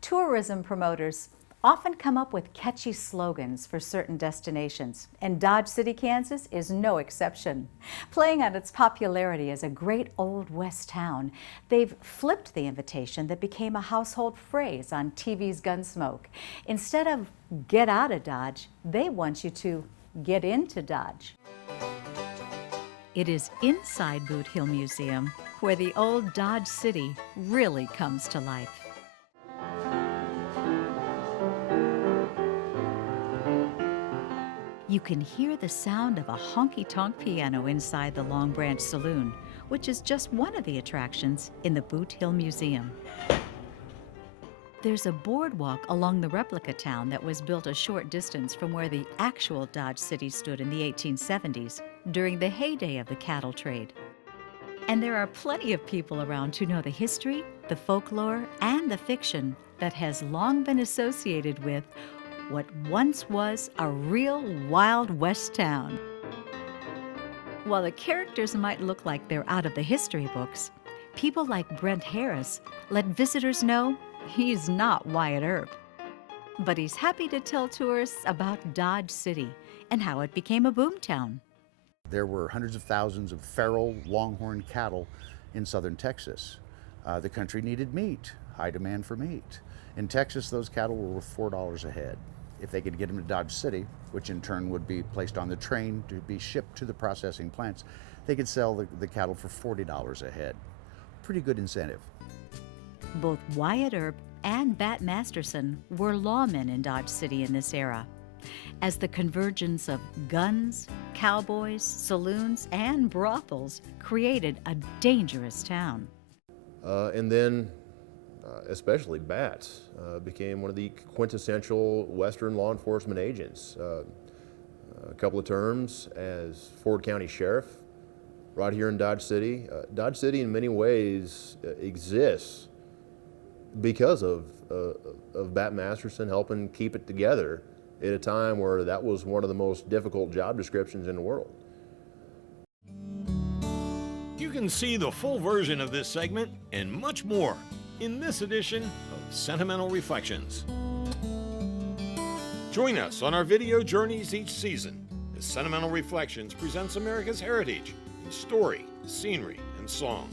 Tourism promoters often come up with catchy slogans for certain destinations, and Dodge City, Kansas is no exception. Playing on its popularity as a great old West town, they've flipped the invitation that became a household phrase on TV's Gunsmoke. Instead of get out of Dodge, they want you to get into Dodge. It is inside Boot Hill Museum where the old Dodge City really comes to life. You can hear the sound of a honky-tonk piano inside the Long Branch Saloon, which is just one of the attractions in the Boot Hill Museum. There's a boardwalk along the replica town that was built a short distance from where the actual Dodge City stood in the 1870s, during the heyday of the cattle trade. And there are plenty of people around who know the history, the folklore, and the fiction that has long been associated with what once was a real Wild West town. While the characters might look like they're out of the history books, people like Brent Harris let visitors know he's not Wyatt Earp. But he's happy to tell tourists about Dodge City and how it became a boomtown. There were hundreds of thousands of feral longhorn cattle in southern Texas. The country needed meat, high demand for meat. In Texas, those cattle were worth $4 a head. If they could get them to Dodge City, which in turn would be placed on the train to be shipped to the processing plants, they could sell the cattle for $40 a head. Pretty good incentive. Both Wyatt Earp and Bat Masterson were lawmen in Dodge City in this era. As the convergence of guns, cowboys, saloons, and brothels created a dangerous town. And then especially Bat, became one of the quintessential Western law enforcement agents. A couple of terms as Ford County Sheriff right here in Dodge City. Dodge City in many ways exists because of Bat Masterson helping keep it together at a time where that was one of the most difficult job descriptions in the world. You can see the full version of this segment and much more in this edition of Sentimental Reflections. Join us on our video journeys each season as Sentimental Reflections presents America's heritage in story, scenery, and song.